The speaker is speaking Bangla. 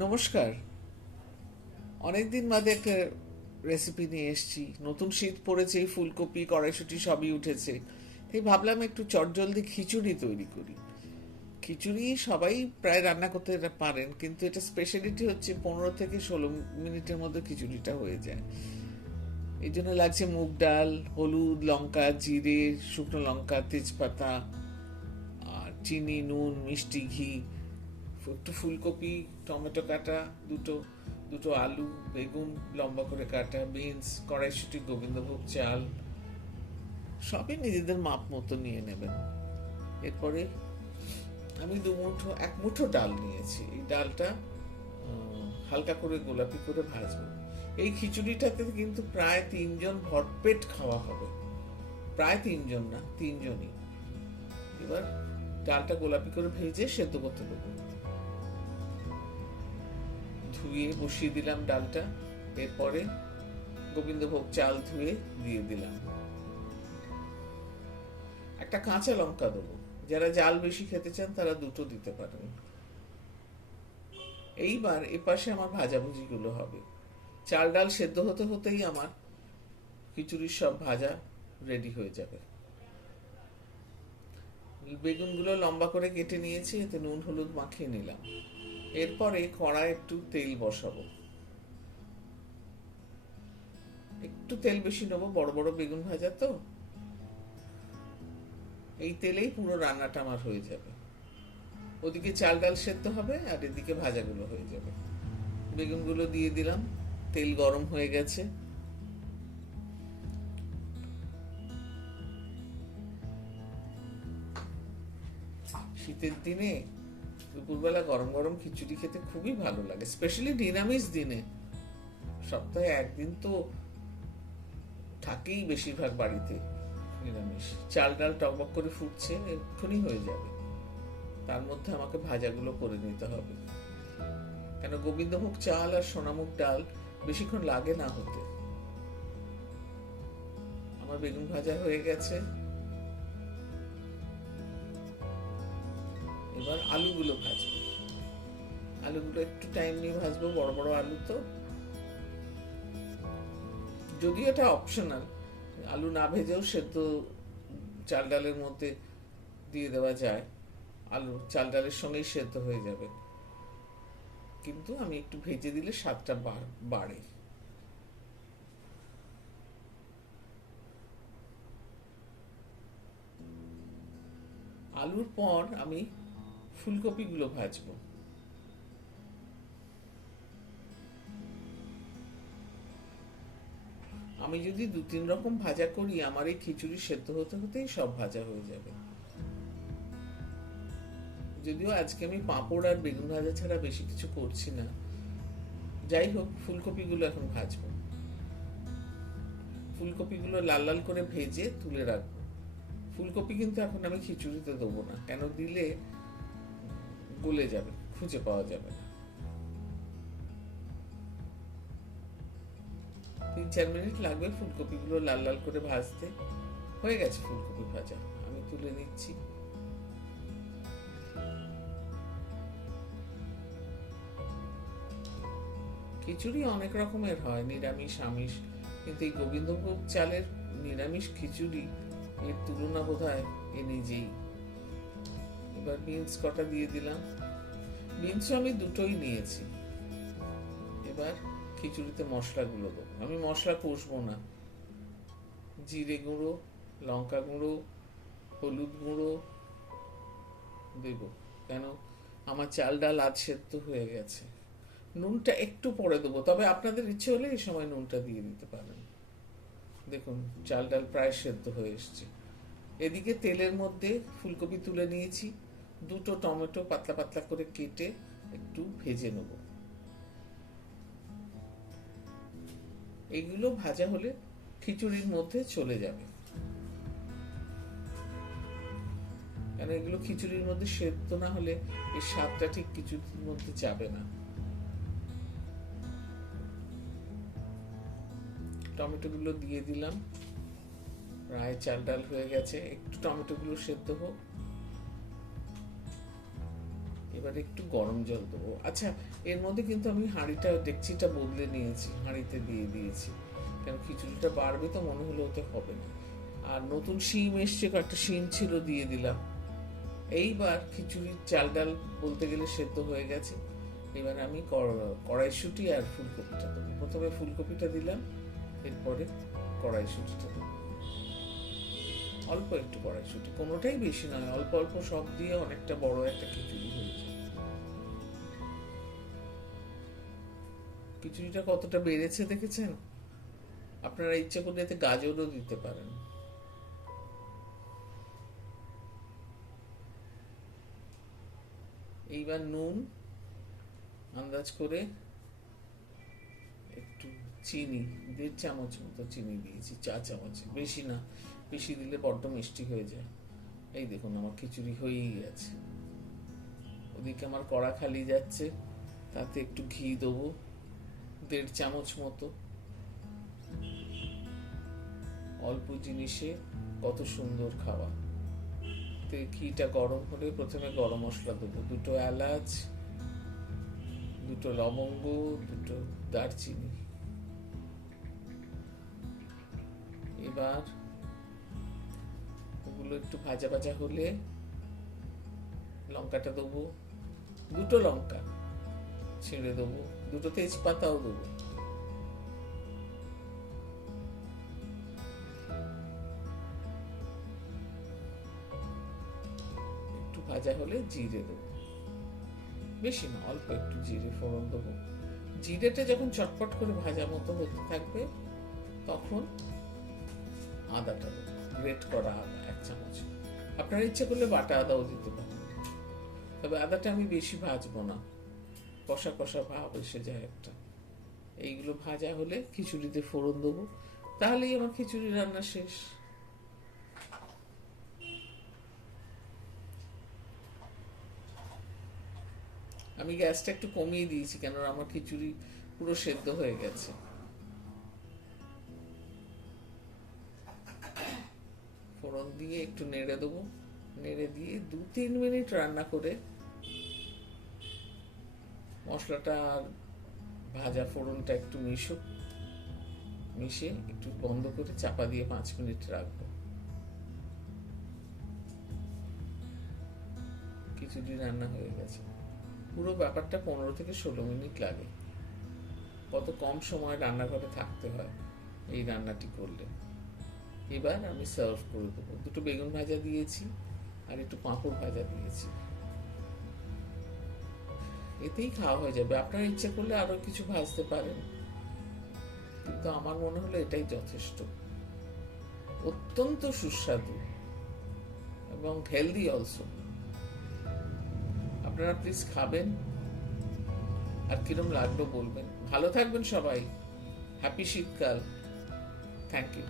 নমস্কার। অনেকদিন বাদে একটা রেসিপি নিয়ে এসেছি। নতুন শীত পড়েছে, ফুলকপি কড়াইশুঁটি সবই উঠেছে, তাই ভাবলাম একটু চটজলদি খিচুড়ি তৈরি করি। খিচুড়ি সবাই প্রায় রান্না করতে এটা পারেন, কিন্তু এটা স্পেশালিটি হচ্ছে 15 থেকে 16 মিনিটের মধ্যে খিচুড়িটা হয়ে যায়। এই জন্য লাগছে মুগ ডাল, হলুদ, লঙ্কা, জিরে, শুকনো লঙ্কা, তেজপাতা, আর চিনি, নুন, মিষ্টি, ঘি, একটু ফুলকপি, টমেটো কাটা, দুটো দুটো আলু, বেগুন লম্বা করে কাটা, বিনস, কড়াইশুঁটি, গোবিন্দভোগ চাল, সবই নিজেদের মাপ মতো নিয়ে নেবেন। এরপরে আমি এক মুঠো ডাল নিয়েছি। এই ডালটা হালকা করে গোলাপি করে ভাজবো। এই খিচুড়িটাতে কিন্তু প্রায় 3 জন ভরপেট খাওয়া হবে। প্রায় 3 জন না, 3 জনই। এবার ডালটা গোলাপি করে ভেজে সেদ্ধ করতে দেবো। ধুয়ে বসিয়ে দিলাম ডালটা। এরপরে গোবিন্দভোগ চাল ধুয়ে দিয়ে দিলাম। একটা কাঁচা লঙ্কা দেবো। যারা জাল বেশি খেতে চান তারা দুটো দিতে পারেন। এইবার এপাশে আমার ভাজাভুজি গুলো হবে। চাল ডাল সেদ্ধ হতে হতেই আমার খিচুড়ির সব ভাজা রেডি হয়ে যাবে। বেগুনগুলো লম্বা করে কেটে নিয়েছি, এতে নুন হলুদ মাখিয়ে নিলাম। এরপরে কড়ায় একটু তেল বসাবো। একটু তেল বেশি নেবো, বড় বড় বেগুন ভাজা তো। এই তেলেই পুরো রান্নাটা আমার হয়ে যাবে। ওদিকে চাল ডাল সেদ্ধ হবে আর এদিকে ভাজাগুলো হয়ে যাবে। বেগুনগুলো দিয়ে দিলাম। তেল গরম হয়ে গেছে। শীতের দিনে দুপুরবেলা গরম গরম খিচুড়ি খেতে খুবই ভালো লাগে, স্পেশালি নিরামিষ দিনে। সপ্তাহে একদিন তো থাকেই বেশিরভাগ বাড়িতে নিরামিষ। চাল ডাল টকবক করে ফুটছে, এক্ষুনি হয়ে যাবে। তার মধ্যে আমাকে ভাজাগুলো করে নিতে হবে, কেন গোবিন্দভোগ চাল আর সোনামুগ ডাল বেশিক্ষণ লাগে না হতে। আমার বেগুন ভাজা হয়ে গেছে। এবার আলুগুলো ভাজবো। আলুগুলো একটু টাইম নিয়ে ভাজবো, বড় বড় আলু তো। যদিও এটা অপশনাল, আলু না ভেজেও সেদ্ধ চাল ডালের মধ্যে দিয়ে দেওয়া যায়। আলু চাল ডালের সঙ্গেই সেদ্ধ হয়ে যাবে, কিন্তু আমি একটু ভেজে দিলে স্বাদটা বাড়ে। আলুর পর আমি ফুলকপিগুলো ভাজবো। আমি যদি 2-3 রকম ভাজা করি, আমার এই খিচুড়ি সেদ্ধ হতে হতেই সব ভাজা হয়ে যাবে। যদিও আজকে আমি পাঁপড় আর বেগুন ভাজা ছাড়া বেশি কিছু করছি না। যাই হোক, ফুলকপিগুলো এখন ভাজবো। ফুলকপিগুলো লাল লাল করে ভেজে তুলে রাখবো। ফুলকপি কিন্তু এখন আমি খিচুড়িতে দেবো না, কেন দিলে গলে যাবে, খুঁজে পাওয়া যাবে না। 3-4 মিনিট লাগবে ফুলকপিগুলো লাল লাল করে ভাজতে। হয়ে গেছে ফুলকপি ভাজা, আমি তুলে নিচ্ছি। খিচুড়ি অনেক রকমের হয়, নিরামিষ আমিষ, কিন্তু এই গোবিন্দভোগ চালের নিরামিষ খিচুড়ি এর তুলনা বোধহয় এ নিজেই। এবার বিনস কটা দিয়ে দিলাম। বিনসও আমি দুটোই নিয়েছি। এবার খিচুড়িতে মশলাগুলো দেবো। আমি মশলা কষবো না। জিরে গুঁড়ো, লঙ্কা গুঁড়ো, হলুদ গুঁড়ো দেব, কেন আমার চাল ডাল আধ সেদ্ধ হয়ে গেছে। নুনটা একটু পরে দেবো, তবে আপনাদের ইচ্ছে হলে এই সময় নুনটা দিয়ে দিতে পারেন। দেখুন, চাল ডাল প্রায় সেদ্ধ হয়ে এসছে। এদিকে তেলের মধ্যে ফুলকপি তুলে নিয়েছি। দুটো টমেটো পাতলা পাতলা করে কেটে একটু ভেজে নেব। এগুলো ভাজা হলে খিচুড়ির মধ্যে চলে যাবে, কেন এগুলো খিচুড়ির মধ্যে সেদ্ধ না হলে এর স্বাদটা ঠিক খিচুড়ির মধ্যে যাবে না। টমেটোগুলো দিয়ে দিলাম। প্রায় চাল ডাল হয়ে গেছে, একটু টমেটোগুলো সেদ্ধ হোক। এবার একটু গরম জল দেবো। আচ্ছা, এর মধ্যে কিন্তু আমি ডেকচিটা বদলে নিয়েছি, হাঁড়িতে দিয়ে দিয়েছি, কেন খিচুড়িটা বাড়বে তো মনে হলো ওতে হবে না। আর নতুন শিম এসছে, কয়েকটা শিম ছিল, দিয়ে দিলাম। এইবার খিচুড়ির চাল ডাল বলতে গেলে সেদ্ধ হয়ে গেছে। এবার আমি কড়াইশুঁটি আর ফুলকপিটা দেবো। প্রথমে ফুলকপিটা দিলাম, এরপরে কড়াইশুঁটিটা দেবো। অল্প একটু কড়াইশুঁটি, কোনোটাই বেশি নয়, অল্প অল্প সব দিয়ে অনেকটা বড় একটা খিচুড়ি হয়ে যায়। খিচুড়িটা কতটা বেড়েছে দেখেছেন? আপনারা ইচ্ছে করলে এতে গাজরও দিতে পারেন। এইবার নুন আন্দাজ করে, একটু চিনি, 1.5 চামচ মতো চিনি দিয়েছি, 4 চামচ, বেশি না, বেশি দিলে বড্ড মিষ্টি হয়ে যায়। এই দেখুন আমার খিচুড়ি হয়েই গেছে। ওদিকে আমার কড়া খালি যাচ্ছে, তাতে একটু ঘি দেবো, 1.5 চামচ মতো। অল্প জিনিসে কত সুন্দর খাওয়া। ঘিটা গরম হলে প্রথমে গরম মশলা দেবো, 2 এলাচ, 2 লবঙ্গ, 2 দারচিনি। এবার ওগুলো একটু ভাজা ভাজা হলে লঙ্কাটা দেবো, 2 লঙ্কা ছিঁড়ে দেবো, 2 তেজপাতাও দেবো। একটু ভাজা হলে জিরে দেবো, বেশি না, অল্প একটু জিরে ফোড়ন দেবো। জিরেটা যখন চটপট করে ভাজা মতো হতে থাকবে, তখন আদাটা দেবো, গ্রেট করা আদা 1 চামচ। আপনার ইচ্ছে করলে বাটা আদাও দিতে পারেন, তবে আদাটা আমি বেশি ভাজবো না, কষা কষা ভাব এসে যায় একটা। এইগুলো ভাজা হলে খিচুড়িতে ফোড়ন দেবো, তাহলেই আমার খিচুড়ি রান্না শেষ। আমি গ্যাসটা একটু কমিয়ে দিয়েছি, কেন আমার খিচুড়ি পুরো সেদ্ধ হয়ে গেছে। ফোড়ন দিয়ে একটু নেড়ে দেবো, নেড়ে দিয়ে 2-3 মিনিট রান্না করে মশলাটা আর ভাজা ফোড়নটা একটু মিশে একটু বন্ধ করে চাপা দিয়ে 5 মিনিট রাখবো। খিচুড়ি রান্না হয়ে গেছে। পুরো ব্যাপারটা 15 থেকে 16 মিনিট লাগে। কত কম সময় রান্নাঘরে থাকতে হয় এই রান্নাটি করলে। এবার আমি সার্ভ করে দেবো। 2 বেগুন ভাজা দিয়েছি আর একটু পাঁপড় ভাজা দিয়েছি, এতেই খাওয়া হয়ে যাবে। আপনার ইচ্ছে করলে আরো কিছু ভাজতে পারেন, কিন্তু আমার মনে হলো এটাই যথেষ্ট। অত্যন্ত সুস্বাদু এবং হেলদি অলসো। আপনারা প্লিজ খাবেন, আর কিরম লাগলো বলবেন। ভালো থাকবেন সবাই। হ্যাপি শীতকাল। Thank you.